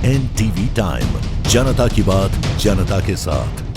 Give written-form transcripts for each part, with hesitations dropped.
NTV time, जनता की बात जनता के साथ।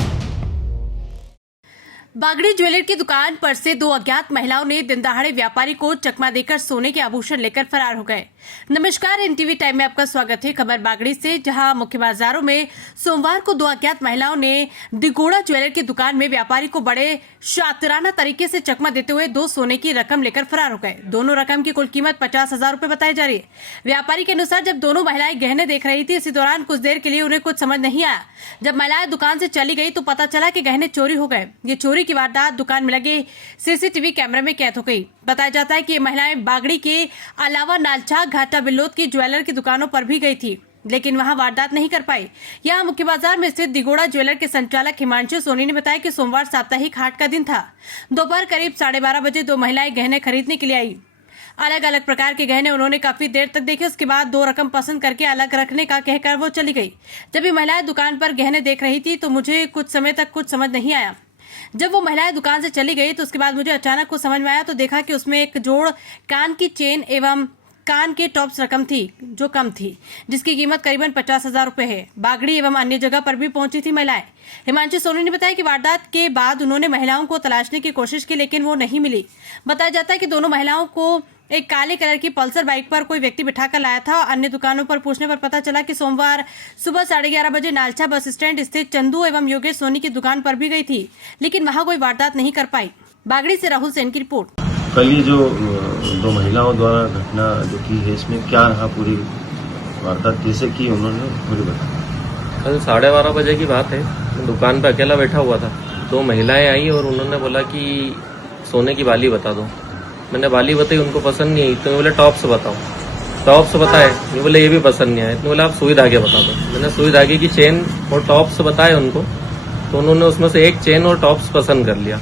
बागड़ी ज्वेलर की दुकान पर से दो अज्ञात महिलाओं ने दिनदहाड़े व्यापारी को चकमा देकर सोने के आभूषण लेकर फरार हो गए। नमस्कार, एनटीवी टाइम में आपका स्वागत है। खबर बागड़ी से, जहां मुख्य बाजारों में सोमवार को दो अज्ञात महिलाओं ने दिगोड़ा ज्वेलर की दुकान में व्यापारी को बड़े शातिराना तरीके से चकमा देते हुए दो सोने की रकम लेकर फरार हो गए। दोनों रकम की कुल कीमत 50,000 रुपए बताई जा रही है। व्यापारी के अनुसार जब दोनों महिलाएं गहने देख रही थी, इसी दौरान कुछ देर के लिए उन्हें कुछ समझ नहीं आया। जब महिलाएं दुकान से चली गई तो पता चला कि गहने चोरी हो गए। ये चोरी की वारदात दुकान में लगे सीसीटीवी कैमरे में कैद हो गई। बताया जाता है कि ये महिलाएं बागड़ी के अलावा नालछा, घाटा बिल्लोद की ज्वेलर की दुकानों पर भी गई थी, लेकिन वहां वारदात नहीं कर पाई। यहां मुख्य बाजार में स्थित दिगोड़ा ज्वेलर के संचालक हिमांशु सोनी ने बताया कि सोमवार साप्ताहिक हाट का दिन था। दोपहर करीब 12:30 बजे दो महिलाएं गहने खरीदने के लिए आई। अलग अलग प्रकार के गहने उन्होंने काफी देर तक देखे। उसके बाद दो रकम पसंद करके अलग रखने का कहकर वो चली गई। जब ये महिलाएं दुकान पर गहने देख रही थी तो मुझे कुछ समय तक कुछ समझ नहीं आया। जब वो महिलाएं दुकान से चली गई तो उसके बाद मुझे अचानक कुछ समझ में आया तो देखा कि उसमें एक जोड़ कान की चेन एवं कान के टॉप्स रकम थी जो कम थी, जिसकी कीमत करीबन 50,000 रुपए है। बागड़ी एवं अन्य जगह पर भी पहुंची थी महिलाएं। हिमांशु सोनी ने बताया कि वारदात के बाद उन्होंने महिलाओं को तलाशने की कोशिश की, लेकिन वो नहीं मिली। बताया जाता है कि दोनों महिलाओं को एक काले कलर की पल्सर बाइक पर कोई व्यक्ति बिठाकर लाया था। अन्य दुकानों पर पूछने पर पता चला कि सोमवार सुबह 11:30 बजे नालछा बस स्टैंड स्थित चंदू एवं योगेश सोनी की दुकान पर भी गई थी, लेकिन वहां कोई वारदात नहीं कर पाई। बागड़ी से राहुल सेन की रिपोर्ट। कल ये जो दो महिलाओं द्वारा घटना जो की है, इसमें क्या रहा, पूरी वारदात कैसे की उन्होंने मुझे बताया। कल 12:30 बजे की बात है। मैं दुकान पे अकेला बैठा हुआ था। दो महिलाएं आई और उन्होंने बोला कि सोने की बाली बता दो। मैंने बाली बताई, उनको पसंद नहीं आई तो बोले टॉप्स बताओ। टॉप्स बताए, ये बोले ये भी पसंद नहीं आया। तो बोला आप सुई धागे बता दो। मैंने सुई धागे की चेन और टॉप्स बताए उनको, तो उन्होंने उसमें से एक चेन और टॉप्स पसंद कर लिया।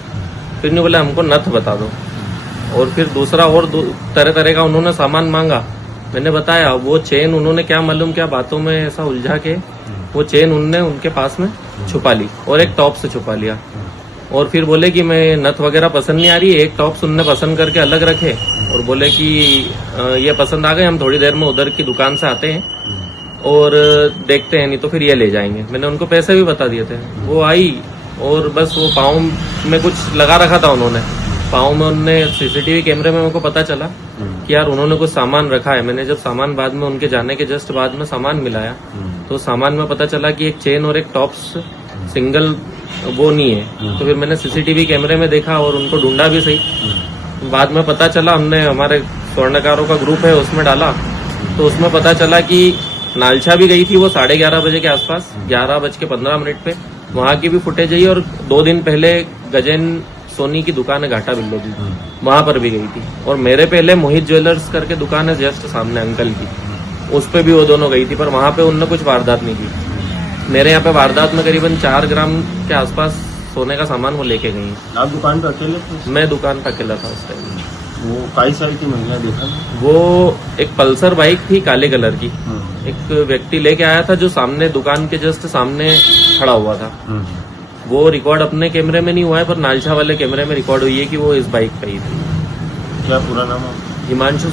फिर नहीं बोला हमको नथ बता दो, और फिर दूसरा और तरह तरह का उन्होंने सामान मांगा। मैंने बताया, वो चेन उन्होंने क्या मालूम क्या बातों में ऐसा उलझा के वो चेन उनने उनके पास में छुपा ली और एक टॉप से छुपा लिया। और फिर बोले कि मैं नथ वगैरह पसंद नहीं आ रही, एक टॉप्स उनने पसंद करके अलग रखे और बोले कि ये पसंद आ गए, हम थोड़ी देर में उधर की दुकान से आते हैं और देखते हैं, नहीं तो फिर ये ले जाएंगे। मैंने उनको पैसे भी बता दिए थे। वो आई और बस वो पाँव में कुछ लगा रखा था उन्होंने, पाँव में उन्होंने सीसीटीवी कैमरे में मेरे को पता चला कि यार उन्होंने कुछ सामान रखा है। मैंने जब सामान बाद में उनके जाने के जस्ट बाद में सामान मिलाया तो सामान में पता चला कि एक चेन और एक टॉप्स सिंगल वो नहीं है। तो फिर मैंने सीसीटीवी कैमरे में देखा और उनको ढूंढा भी सही। बाद में पता चला, हमने हमारे स्वर्णकारों का ग्रुप है उसमें डाला तो उसमें पता चला कि नालछा भी गई थी वो 11:30 बजे के आसपास, 11:15 पे। वहां की भी फुटेज आई और 2 दिन पहले गजेन सोनी की दुकान है घाटा बिल्लोद, वहां पर भी गई थी। और मेरे पहले मोहित ज्वेलर्स करके दुकान है जस्ट सामने अंकल की, उस पे भी वो दोनों गई थी, पर वहां पे उनने कुछ वारदात नहीं की। मेरे यहाँ पे वारदात में करीबन 4 ग्राम के आसपास सोने का सामान वो लेके गई। आप दुकान पे अकेले थे? मैं दुकान पे अकेला था उस टाइम। वो काई साल की महिला देखा? वो एक पल्सर बाइक थी काले कलर की, एक व्यक्ति लेके आया था जो सामने दुकान के जस्ट सामने खड़ा हुआ था। वो रिकॉर्ड अपने कैमरे में नहीं हुआ है, पर नालछा वाले कैमरे में रिकॉर्ड हुई है कि वो इस बाइक पे ही थी। क्या पूरा नाम? हिमांशु।